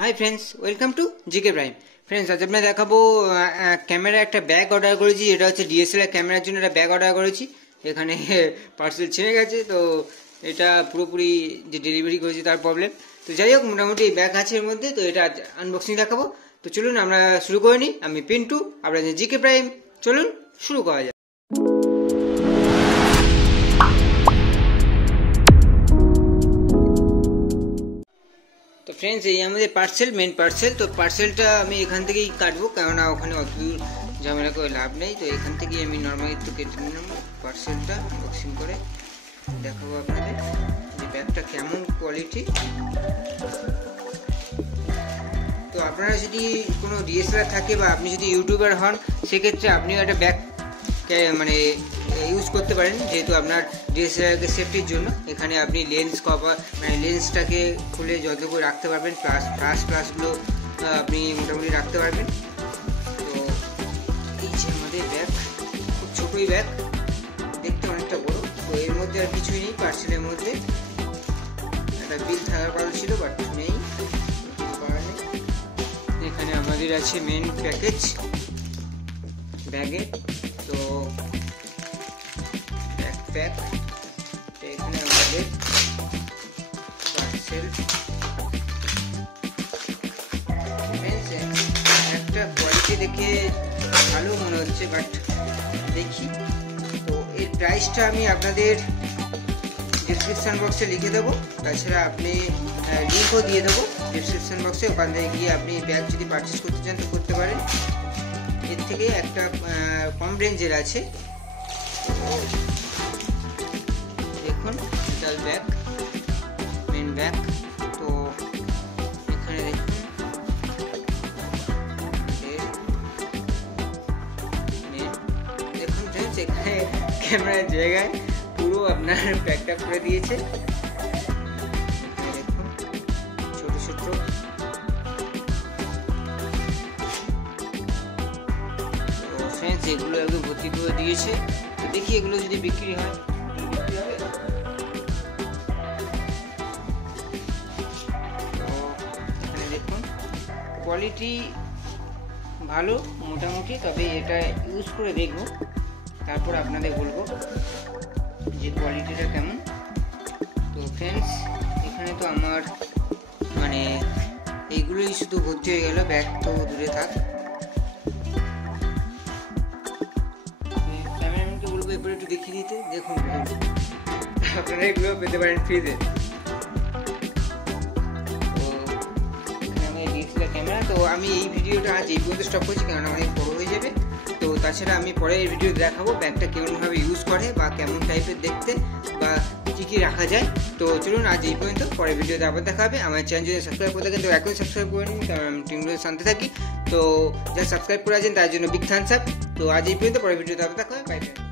Hi friends, welcome to GK prime. Friends, আজ আপনাদের দেখাবো ক্যামেরা একটা ব্যাগ অর্ডার করেছি। এটা হচ্ছে ডিএসএলআর ক্যামেরার জন্য একটা ব্যাগ অর্ডার করেছি। এখানে পার্সেল ছিঁড়ে গেছে, তো এটা পুরোপুরি যে ডেলিভারি করেছি তার প্রবলেম। তো যাই হোক, মোটামুটি ব্যাগ আছে এর মধ্যে, তো এটা আনবক্সিং দেখাবো। তো চলুন আমরা শুরু করে নিই। আমি পিন্টু, আপনাদের জিকে প্রাইম। চলুন শুরু করা যাক। তো ফ্রেন্ডস, এই আমাদের মেন পার্সেল। তো পার্সেলটা আমি এখান থেকেই কাটবো, কেননা ওখানে অত দূর ঝামেলা করে লাভ নেই। তো এখান থেকেই আমি নর্মালি একটু কেটে নিলাম পার্সেলটা, আনবক্সিং করে দেখাবো আপনাদের যে ব্যাগটা কেমন কোয়ালিটি। তো আপনারা যদি কোনো ডিএসএলআর থাকে বা আপনি যদি ইউটিউবার হন, সেক্ষেত্রে আপনিও একটা ব্যাগ মানে ইউজ করতে পারেন, যেহেতু আপনার ডিএসএলআরকে সেফটির জন্য। এখানে আপনি লেন্স কভার মানে লেন্সটাকে খুলে যত করে রাখতে পারবেন, প্লাসগুলো আপনি মোটামুটি রাখতে পারবেন। তো এই যে আমাদের ব্যাগ, খুব ছোটোই ব্যাগ, দেখতে অনেকটা বড়। তো এর মধ্যে আর কিছুই নেই। পার্সেলের মধ্যে একটা বিল থাকার কথা ছিল, বাট নেই। এখানে আমাদের আছে মেন প্যাকেজ ব্যাগে। তো ব্যাকপ্যাক, এখানে আমাদের পার্সেল। একটা কোয়ালিটি দেখে ভালো মনে হচ্ছে, বাট দেখি। তো এর প্রাইসটা আমি আপনাদের ডিসক্রিপশান বক্সে লিখে দেবো। তাছাড়া আপনি লিঙ্কও দিয়ে দেবো ডিসক্রিপশান বক্সে। ওখান থেকে গিয়ে আপনি ব্যাগ যদি পারচেস করতে চান তো করতে পারেন। এর থেকে একটা কম রেঞ্জের আছে। দেখুন, টোটাল ব্যাগ, মেন ব্যাগ। তো এখানে দেখুন ফ্রেন্ডস, এখানে ক্যামেরার জায়গায় পুরো আপনার প্যাকটা করে দিয়েছে। দেখুন ছোট ছোট। তো ফ্রেন্ডস, এগুলো একদম ভর্তি করে দিয়েছে। তো দেখি এগুলো যদি বিক্রি হয়। এখানে দেখুন কোয়ালিটি ভালো মোটামুটি, তবে এটা ইউজ করে দেখব, তারপর আপনাদের বলবো যে কোয়ালিটিটা কেমন। তো ফ্রেন্ডস, এখানে তো আমার মানে এইগুলোই শুধু ভর্তি হয়ে গেল, ব্যাগ তো দূরে থাক। ক্যামেরাম্যানকে বলবো এরপরে একটু দেখিয়ে দিতে। দেখুন আপনারা এগুলো পেতে পারেন ফ্রিতে। ক্যামেরা। তো আমি এই ভিডিওটা আজ এই পর্যন্ত স্টপ করছি, কারণ অনেক বড় হয়ে যাবে। তো তাছাড়া আমি পরে এই ভিডিও দেখাবো ব্যাগটা কেমনভাবে ইউজ করে বা কেমন টাইপের দেখতে বা কী কী রাখা যায়। তো চলুন আজ এই পর্যন্ত, পরের ভিডিওতে আবার দেখা হবে। আমার চ্যানেল যদি সাবস্ক্রাইব করে থাকেন তো এখনই সাবস্ক্রাইব করে নিন, কারণ আমি টিমগুলো শান্তি থাকি। তো যারা সাবস্ক্রাইব করে আছেন তার জন্য বিগ থামস আপ। তো আজ এই পর্যন্ত, পরের ভিডিওতে আবার দেখা হবে। Bye bye.